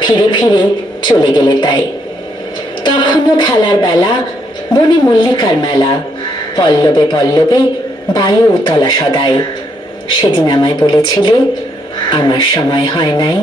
ফিরে ফিরে চলে গেলে তাই। তখনও খেলার বেলা বনে মল্লিকার মেলা। পল্লবে পল্লবে বায়ু উতলা সদাই। সেদিন আমায় বলেছিলে, আমার সময় হয় নাই।